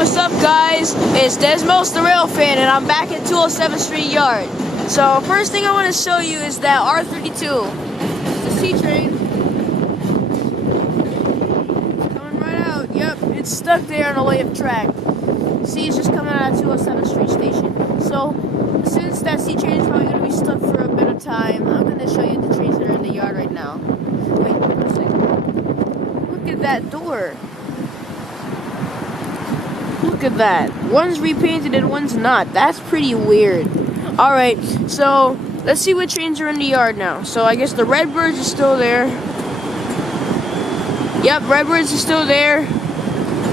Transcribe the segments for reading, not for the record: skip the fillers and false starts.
what's up guys? It's Desmos the Rail Fan and I'm back at 207th Street Yard. So first thing I want to show you is that R32. The C train. Coming right out. Yep, it's stuck there on the way of track. C is just coming out of 207th Street Station. So since that C train is probably going to be stuck for a bit of time, I'm going to show you the trains that are in the yard right now. Wait a second. Look at that door. Look at that. One's repainted and one's not. That's pretty weird. Alright, so let's see what trains are in the yard now. So I guess the Redbirds are still there. Yep, Redbirds are still there.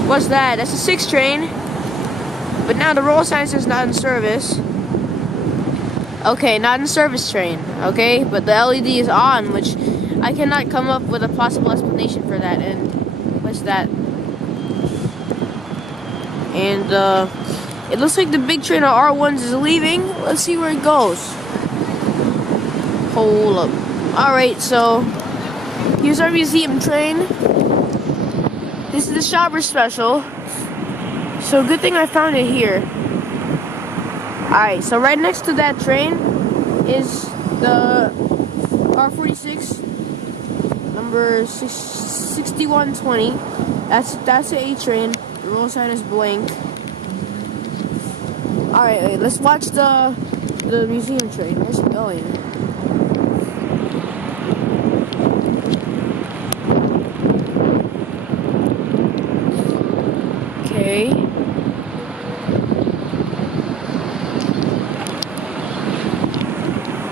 What's that? That's a 6 train. But now the roll sign says not in service. Okay, not in service train. Okay, but the LED is on, which I cannot come up with a possible explanation for that. And what's that? And it looks like the big train of R1s is leaving. Let's see where it goes. Hold up. Alright, so here's our museum train. This is the shopper special. So good thing I found it here. Alright, so right next to that train is the R46 number 6120. That's the A train. The roll sign is blank. Alright, let's watch the museum train. Where's it going? Okay.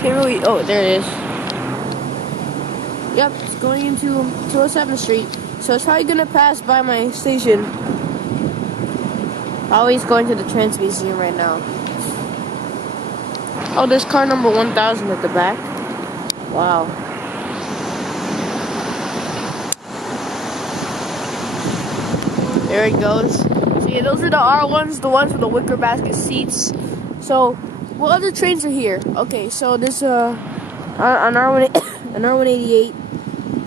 Can't really. Oh, there it is. Yep, it's going into 207th Street. So it's probably gonna pass by my station. Always going to the Trans Museum right now. Oh, there's car number 1000 at the back. Wow. There it goes. So yeah, those are the R1s, the ones with the wicker basket seats. So, what other trains are here? Okay, so there's an R188,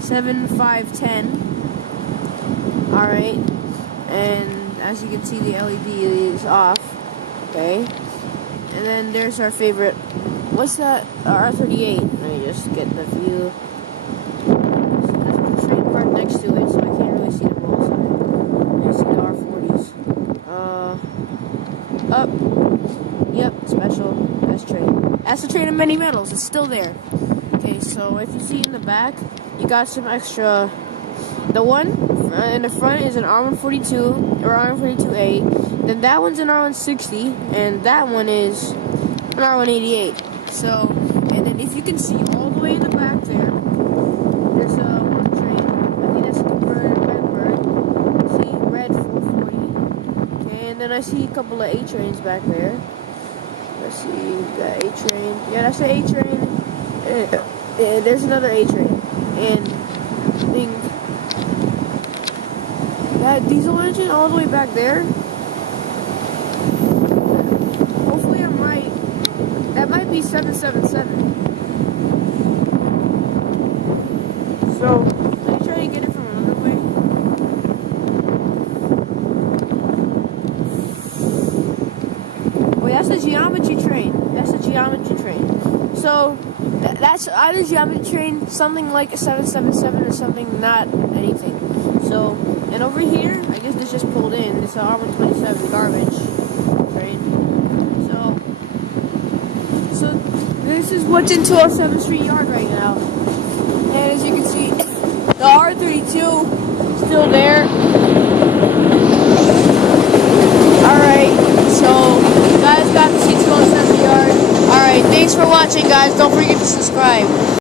7510. Alright, and as you can see, the LED is off. Okay, and then there's our favorite. What's that? R38. Let me just get the view. There's a train parked next to it, so I can't really see the roll sign. I see the R40s. Up. Yep, special. Best train. That's the train of many metals. It's still there. Okay, so if you see in the back, you got some extra. The one in the front is an R142 or R142A. Then that one's an R160, and that one is an R188. So, and then if you can see all the way in the back there, there's one train. I think that's a converted Redbird. See, red 440. Okay, and then I see a couple of A trains back there. Let's see, got A train. Yeah, that's an A train. And there's another A train. And I think that diesel engine all the way back there. Hopefully I'm right. That might be 777. So let me try to get it from another way. Wait, that's a geometry train. That's a geometry train. So that's either geometry train, something like a 777 or something not anything. So, and over here, I guess this just pulled in. It's an R127 garbage train. So this is what's in 207th Street Yard right now. And as you can see, the R32 still there. Alright, so you guys got to see 207th Yard. Alright, thanks for watching guys. Don't forget to subscribe.